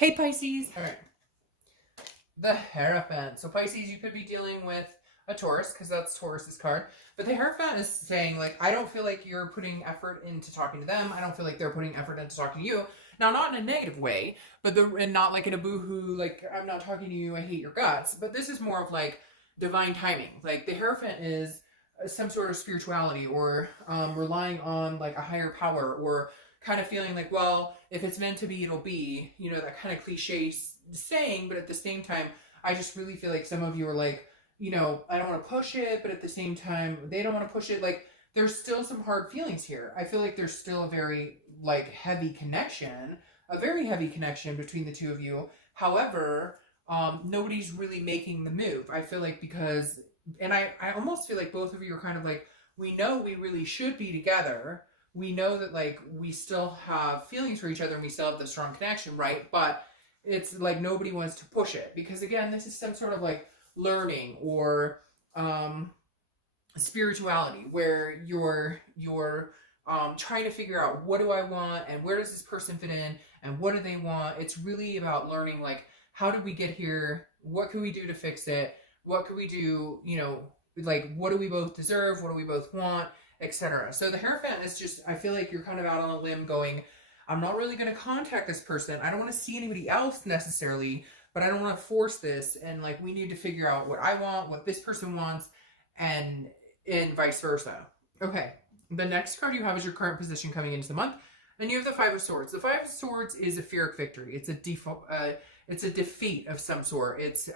Hey Pisces! Alright. The Hierophant. So Pisces, you could be dealing with a Taurus, because that's Taurus's card. But the Hierophant is saying, like, I don't feel like you're putting effort into talking to them. I don't feel like they're putting effort into talking to you. Now, not in a negative way, but and not like in a boohoo, like, I'm not talking to you, I hate your guts. But this is more of like divine timing. Like, the Hierophant is some sort of spirituality, or relying on like a higher power, or kind of feeling like, well, if it's meant to be, it'll be, you know, that kind of cliche saying. But at the same time, I just really feel like some of you are like, you know, I don't want to push it, but at the same time, they don't want to push it. Like, there's still some hard feelings here. I feel like there's still a very, like, heavy connection, a very heavy connection between the two of you. However, nobody's really making the move. I feel like because, and I almost feel like both of you are kind of like, we know we really should be together. We know that, like, we still have feelings for each other and we still have the strong connection, right? But it's like nobody wants to push it because, again, this is some sort of like learning or spirituality where you're trying to figure out, what do I want and where does this person fit in and what do they want. It's really about learning, like, how did we get here? What can we do to fix it? What can we do, you know, like, what do we both deserve? What do we both want? Etc. So the Hierophant is just, I feel like you're kind of out on a limb going, I'm not really going to contact this person. I don't want to see anybody else necessarily, but I don't want to force this. And, like, we need to figure out what I want, what this person wants, and vice versa. Okay. The next card you have is your current position coming into the month. Then you have the Five of Swords. The Five of Swords is a Pyrrhic victory. It's a defeat of some sort. It's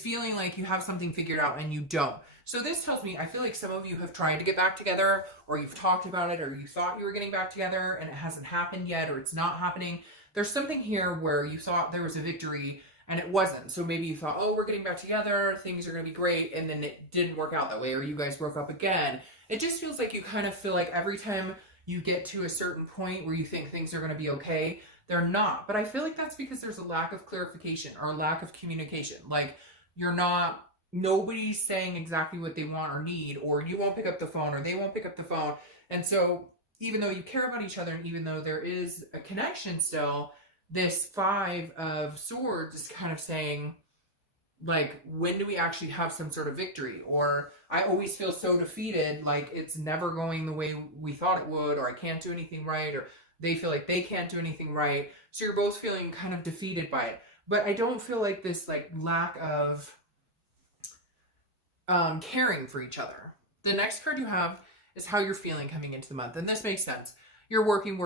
feeling like you have something figured out and you don't. So this tells me, I feel like some of you have tried to get back together, or you've talked about it, or you thought you were getting back together and it hasn't happened yet, or it's not happening. There's something here where you thought there was a victory and it wasn't. So maybe you thought, oh, we're getting back together, things are going to be great, and then it didn't work out that way, or you guys broke up again. It just feels like you kind of feel like every time you get to a certain point where you think things are going to be okay, they're not. But I feel like that's because there's a lack of clarification or a lack of communication. Like, nobody's saying exactly what they want or need, or you won't pick up the phone or they won't pick up the phone. And so even though you care about each other and even though there is a connection still, this Five of Swords is kind of saying, like, when do we actually have some sort of victory? Or I always feel so defeated, like it's never going the way we thought it would, or I can't do anything right, or they feel like they can't do anything right. So you're both feeling kind of defeated by it. But I don't feel like this, like, lack of caring for each other. The next card you have is how you're feeling coming into the month. And this makes sense. You're working.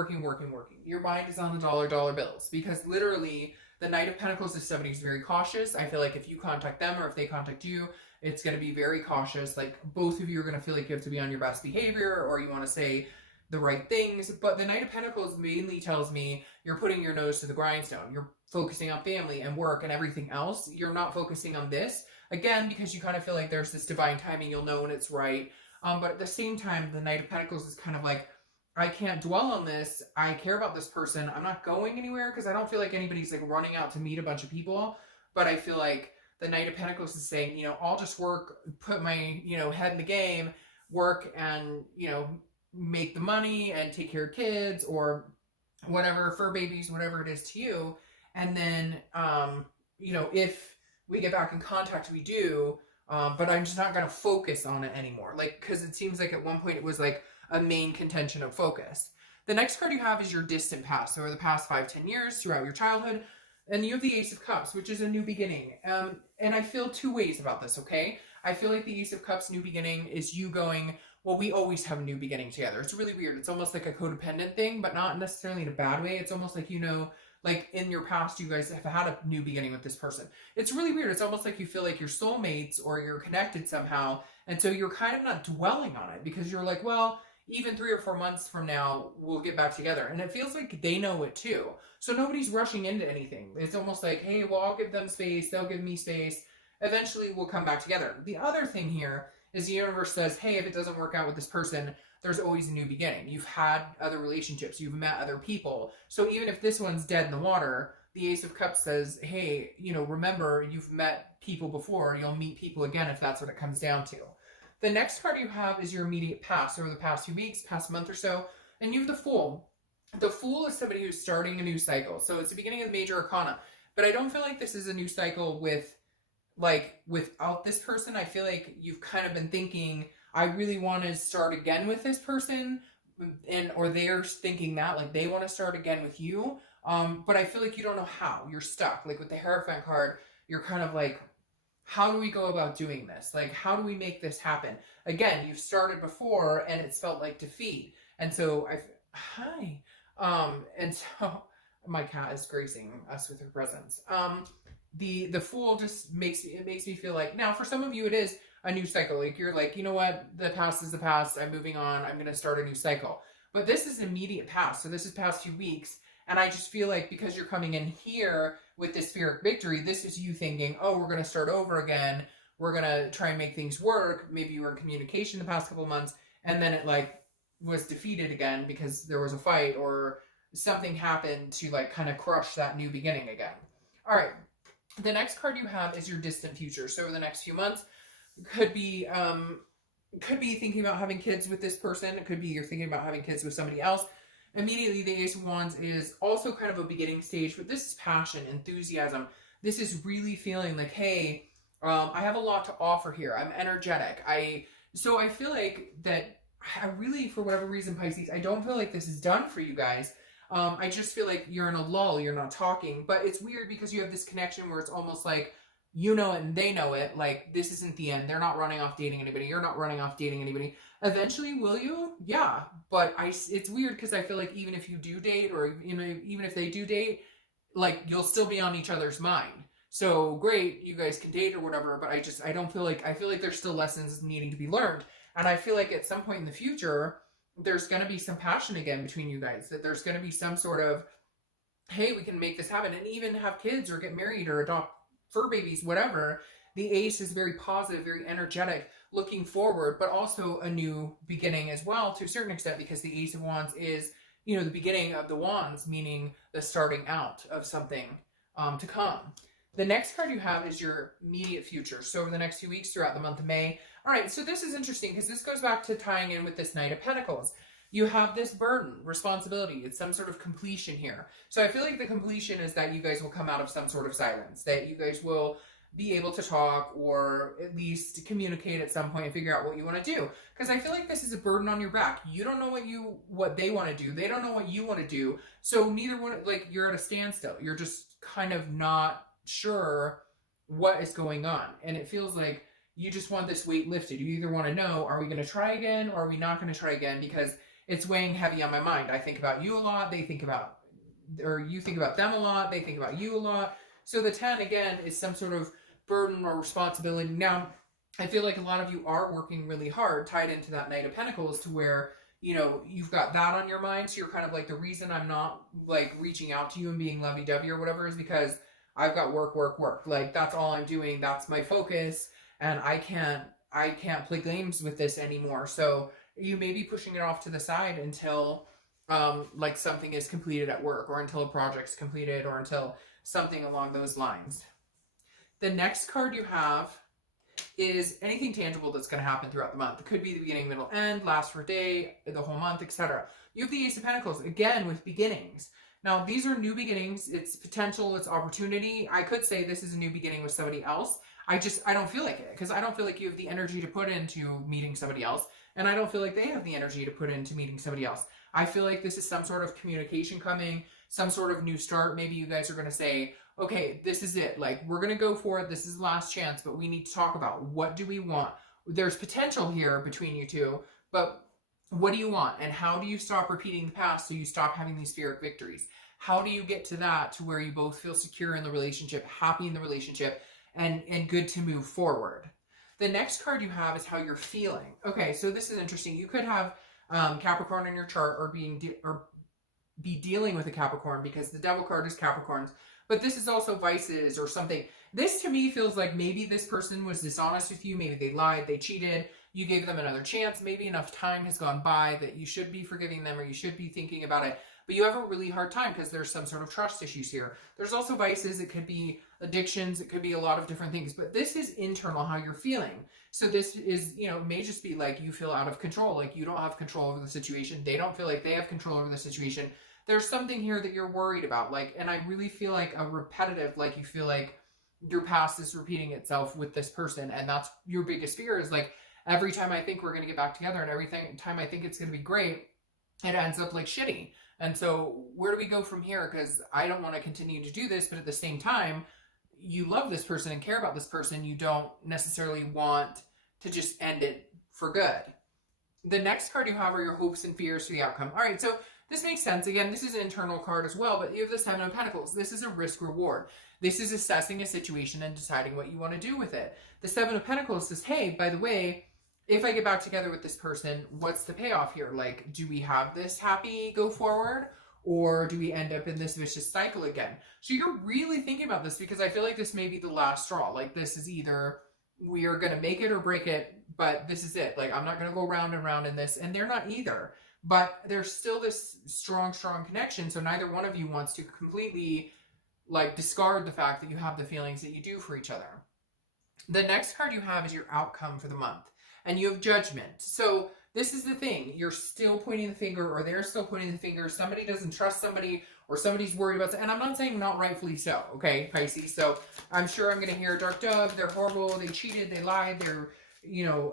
Your mind is on the dollar bills, because literally the Knight of Pentacles is somebody who's very cautious. I feel like if you contact them or if they contact you, it's going to be very cautious. Like, both of you are going to feel like you have to be on your best behavior, or you want to say the right things. But the Knight of Pentacles mainly tells me you're putting your nose to the grindstone. You're focusing on family and work and everything else. You're not focusing on this. Again, because you kind of feel like there's this divine timing, you'll know when it's right. But at the same time, the Knight of Pentacles is kind of like, I can't dwell on this. I care about this person. I'm not going anywhere, because I don't feel like anybody's like running out to meet a bunch of people. But I feel like the Knight of Pentacles is saying, you know, I'll just work, put my, you know, head in the game, work and, you know, make the money and take care of kids or whatever, fur babies, whatever it is to you. And then, you know, if we get back in contact, we do, but I'm just not going to focus on it anymore. Like, because it seems like at one point it was like a main contention of focus. The next card you have is your distant past, so over the past 5-10 years throughout your childhood. And you have the Ace of Cups, which is a new beginning. And I feel two ways about this, okay? I feel like the Ace of Cups new beginning is you going, well, we always have a new beginning together. It's really weird. It's almost like a codependent thing, but not necessarily in a bad way. It's almost like, you know, like in your past, you guys have had a new beginning with this person. It's really weird. It's almost like you feel like you're soulmates or you're connected somehow. And so you're kind of not dwelling on it, because you're like, well, even 3 or 4 months from now, we'll get back together. And it feels like they know it too. So nobody's rushing into anything. It's almost like, hey, well, I'll give them space. They'll give me space. Eventually, we'll come back together. The other thing here is the universe says, hey, if it doesn't work out with this person, there's always a new beginning. You've had other relationships. You've met other people. So even if this one's dead in the water, the Ace of Cups says, hey, you know, remember, you've met people before. You'll meet people again if that's what it comes down to. The next card you have is your immediate past, over the past few weeks, past month or so. And you have the Fool. The Fool is somebody who's starting a new cycle. So it's the beginning of the major arcana. But I don't feel like this is a new cycle with, like, without this person. I feel like you've kind of been thinking, I really want to start again with this person, and or they're thinking that, like, they want to start again with you. But I feel like you don't know how. You're stuck. Like with the Hierophant card, you're kind of like, how do we go about doing this? Like, how do we make this happen? Again, you've started before and it's felt like defeat. And so and so my cat is gracing us with her presence. The Fool just makes me feel like, now for some of you it is a new cycle. Like you're like, you know what, the past is the past, I'm moving on, I'm gonna start a new cycle. But this is immediate past, so this is past 2 weeks, and I just feel like because you're coming in here with this Spheric Victory, this is you thinking, oh, we're gonna start over again, we're gonna try and make things work. Maybe you were in communication the past couple of months, and then it like was defeated again because there was a fight or something happened to like kind of crush that new beginning again. All right, the next card you have is your distant future. So over the next few months, could be thinking about having kids with this person. It could be you're thinking about having kids with somebody else. Immediately, the Ace of Wands is also kind of a beginning stage, but this is passion, enthusiasm. This is really feeling like, hey, I have a lot to offer here. I'm energetic. So I feel like that I really, for whatever reason, Pisces, I don't feel like this is done for you guys. I just feel like you're in a lull, you're not talking, but it's weird because you have this connection where it's almost like you know it and they know it, like this isn't the end. They're not running off dating anybody. You're not running off dating anybody. Eventually, will you? Yeah, but it's weird because I feel like even if you do date, or you know, even if they do date, like you'll still be on each other's mind. So great, you guys can date or whatever, but I feel like there's still lessons needing to be learned. And I feel like at some point in the future, there's going to be some passion again between you guys, that there's going to be some sort of, hey, we can make this happen, and even have kids or get married or adopt fur babies, whatever. The Ace is very positive, very energetic, looking forward, but also a new beginning as well to a certain extent, because the Ace of Wands is, you know, the beginning of the wands, meaning the starting out of something to come. The next card you have is your immediate future. So over the next few weeks throughout the month of May. All right, so this is interesting because this goes back to tying in with this Knight of Pentacles. You have this burden, responsibility. It's some sort of completion here. So I feel like the completion is that you guys will come out of some sort of silence, that you guys will be able to talk or at least communicate at some point and figure out what you want to do. Because I feel like this is a burden on your back. You don't know what they want to do. They don't know what you want to do. So neither one, like, you're at a standstill. You're just kind of not sure what is going on. And it feels like you just want this weight lifted. You either want to know, are we going to try again or are we not going to try again? Because it's weighing heavy on my mind. I think about you a lot. They think about, or you think about them a lot. They think about you a lot. So the 10, again, is some sort of burden or responsibility. Now, I feel like a lot of you are working really hard, tied into that Knight of Pentacles, to where, you know, you've got that on your mind. So you're kind of like, the reason I'm not like reaching out to you and being lovey-dovey or whatever is because I've got work. Like, that's all I'm doing. That's my focus. And I can't play games with this anymore. So you may be pushing it off to the side until like something is completed at work, or until a project's completed, or until something along those lines. The next card you have is anything tangible that's going to happen throughout the month. It could be the beginning, middle, end, last for a day, the whole month, etc. You have the Ace of Pentacles, again, with beginnings. Now, these are new beginnings. It's potential, it's opportunity. I could say this is a new beginning with somebody else. I don't feel like it, because I don't feel like you have the energy to put into meeting somebody else, and I don't feel like they have the energy to put into meeting somebody else. I feel like this is some sort of communication coming, some sort of new start. Maybe you guys are going to say, okay, this is it. Like, we're going to go for it. This is the last chance, but we need to talk about, what do we want? There's potential here between you two, but what do you want? And how do you stop repeating the past so you stop having these Spheric victories? How do you get to that, to where you both feel secure in the relationship, happy in the relationship, and good to move forward? The next card you have is how you're feeling. Okay, so this is interesting. You could have Capricorn in your chart, or be dealing with a Capricorn, because the Devil card is Capricorns. But this is also vices or something. This to me feels like maybe this person was dishonest with you. Maybe they lied, they cheated. You gave them another chance. Maybe enough time has gone by that you should be forgiving them, or you should be thinking about it. But you have a really hard time because there's some sort of trust issues here. There's also vices. It could be addictions. It could be a lot of different things. But this is internal, how you're feeling. So this is, you know, it may just be like you feel out of control. Like you don't have control over the situation. They don't feel like they have control over the situation. there's something here that you're worried about. Like, and I really feel like a repetitive, like you feel like your past is repeating itself with this person. And that's your biggest fear, is like, every time I think we're going to get back together and time I think it's going to be great, it ends up like shitty. And so where do we go from here? Because I don't want to continue to do this, but at the same time, you love this person and care about this person. You don't necessarily want to just end it for good. The next card you have are your hopes and fears for the outcome. All right, so this makes sense. Again, this is an internal card as well, but you have the Seven of Pentacles. This is a risk reward. This is assessing a situation and deciding what you want to do with it. The Seven of Pentacles says, hey, by the way, if I get back together with this person, what's the payoff here? Like, do we have this happy go forward, or do we end up in this vicious cycle again? So you're really thinking about this, because I feel like this may be the last straw. Like, this is either we are going to make it or break it, but this is it. Like, I'm not going to go round and round in this, and they're not either. But there's still this strong, strong connection. So neither one of you wants to completely, like, discard the fact that you have the feelings that you do for each other. The next card you have is your outcome for the month. And you have Judgment. So this is the thing. You're still pointing the finger, or they're still pointing the finger. Somebody doesn't trust somebody, or somebody's worried about it. And I'm not saying not rightfully so, okay, Pisces? So I'm sure I'm going to hear dark dove, they're horrible, they cheated, they lied, they're, you know,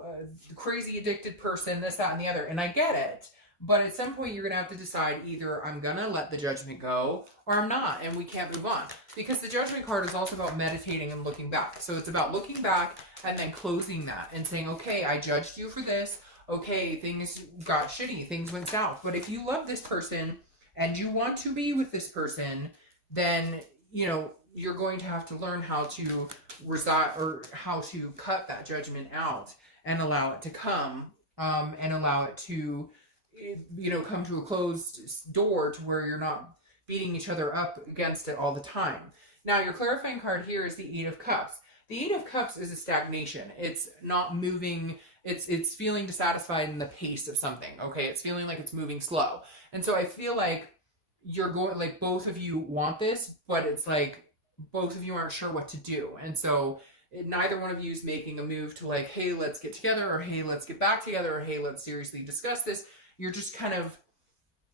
a crazy addicted person, this, that, and the other. And I get it. But at some point, you're going to have to decide, either I'm going to let the judgment go, or I'm not, and we can't move on. Because the Judgment card is also about meditating and looking back. So it's about looking back and then closing that and saying, okay, I judged you for this. Okay, things got shitty. Things went south. But if you love this person and you want to be with this person, then, you know, you're going to have to learn how to reside, or how to cut that judgment out and allow it to come, and allow it to, you know, come to a closed door, to where you're not beating each other up against it all the time. Now, your clarifying card here is the Eight of Cups. The Eight of Cups is a stagnation. It's not moving. It's feeling dissatisfied in the pace of something. Okay, it's feeling like it's moving slow. And so I feel like you're going, like, both of you want this, but it's like both of you aren't sure what to do. And so neither one of you is making a move to, like, hey, let's get together, or hey, let's get back together, or hey, let's seriously discuss this. You're just kind of,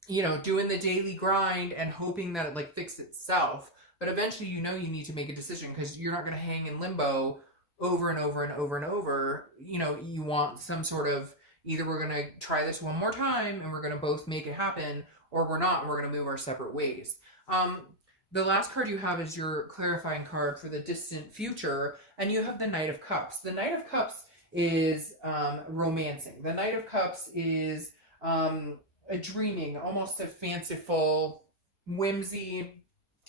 you know, doing the daily grind and hoping that it, like, fixes itself. But eventually, you know, you need to make a decision, because you're not going to hang in limbo over and over and over and over. You know, you want some sort of, either we're going to try this one more time and we're going to both make it happen, or we're not, and we're going to move our separate ways. The last card you have is your clarifying card for the distant future, and you have the Knight of Cups. The Knight of Cups is romancing. The Knight of Cups is a dreaming, almost a fanciful whimsy.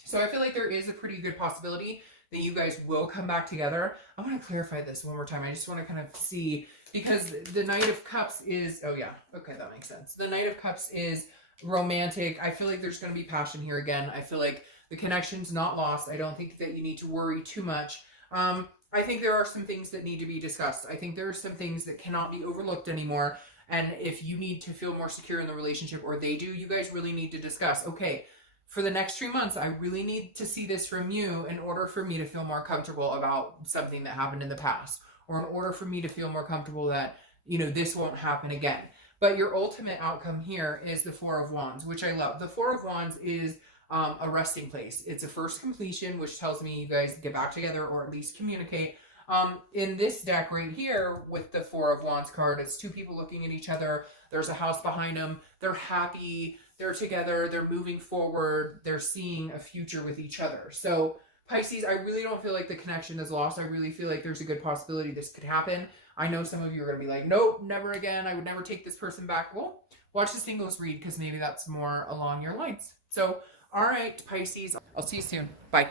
So I feel like there is a pretty good possibility that you guys will come back together. I want to clarify this one more time. I just want to kind of see, because the Knight of Cups is, oh yeah, okay, that makes sense. The Knight of Cups is romantic. I feel like there's going to be passion here again. I feel like the connection's not lost. I don't think that you need to worry too much. I think there are some things that need to be discussed. I think there are some things that cannot be overlooked anymore. And if you need to feel more secure in the relationship, or they do, you guys really need to discuss, okay, for the next 3 months, I really need to see this from you in order for me to feel more comfortable about something that happened in the past, or in order for me to feel more comfortable that, you know, this won't happen again. But your ultimate outcome here is the Four of Wands, which I love. The Four of Wands is a resting place. It's a first completion, which tells me you guys get back together, or at least communicate. In this deck right here with the Four of Wands card, it's two people looking at each other. There's a house behind them. They're happy. They're together. They're moving forward. They're seeing a future with each other. So Pisces, I really don't feel like the connection is lost. I really feel like there's a good possibility this could happen. I know some of you are going to be like, nope, never again. I would never take this person back. Well, watch the singles read, because maybe that's more along your lines. So, all right, Pisces, I'll see you soon. Bye.